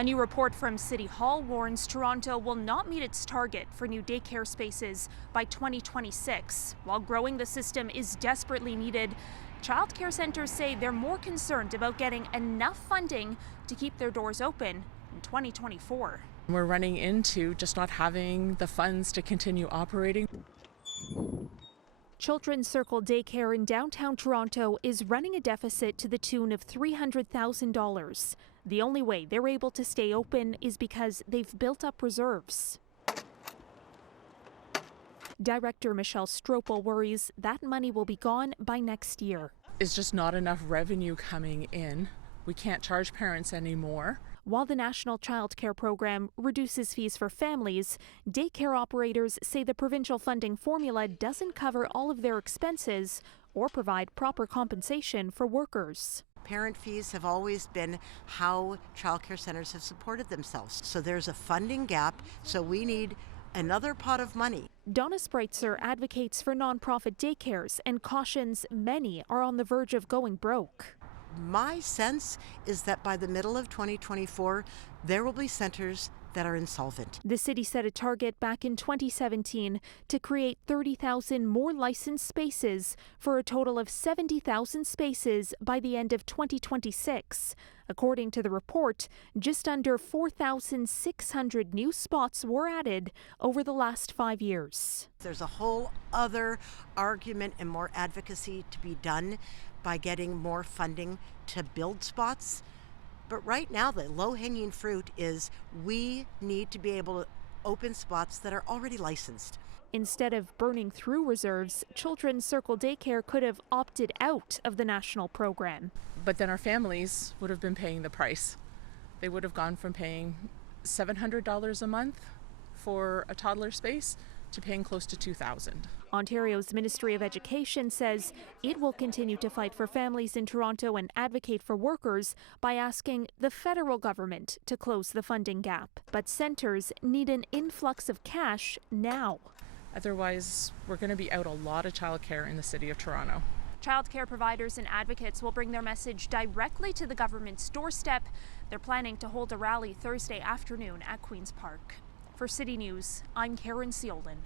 A new report from City Hall warns Toronto will not meet its target for new daycare spaces by 2026. While growing the system is desperately needed, childcare centers say they're more concerned about getting enough funding to keep their doors open in 2024. We're running into just not having the funds to continue operating. Children's Circle Daycare in downtown Toronto is running a deficit to the tune of $300,000. The only way they're able to stay open is because they've built up reserves. Director Michelle Stropel worries that money will be gone by next year. It's just not enough revenue coming in. We can't charge parents anymore. While the National Child Care Program reduces fees for families, daycare operators say the provincial funding formula doesn't cover all of their expenses or provide proper compensation for workers. Parent fees have always been how childcare centers have supported themselves. So there's a funding gap, so we need another pot of money. Donna Spreitzer advocates for nonprofit daycares and cautions many are on the verge of going broke. My sense is that by the middle of 2024, there will be centers that are insolvent. The city set a target back in 2017 to create 30,000 more licensed spaces for a total of 70,000 spaces by the end of 2026. According to the report, just under 4,600 new spots were added over the last 5 years. There's a whole other argument and more advocacy to be done by getting more funding to build spots. But right now, the low-hanging fruit is we need to be able to open spots that are already licensed. Instead of burning through reserves, Children's Circle Daycare could have opted out of the national program. But then our families would have been paying the price. They would have gone from paying $700 a month for a toddler space to paying close to $2,000. Ontario's Ministry of Education says it will continue to fight for families in Toronto and advocate for workers by asking the federal government to close the funding gap. But centers need an influx of cash now. Otherwise, we're going to be out a lot of childcare in the city of Toronto. Childcare providers and advocates will bring their message directly to the government's doorstep. They're planning to hold a rally Thursday afternoon at Queen's Park. For City News, I'm Caryn Ceolin.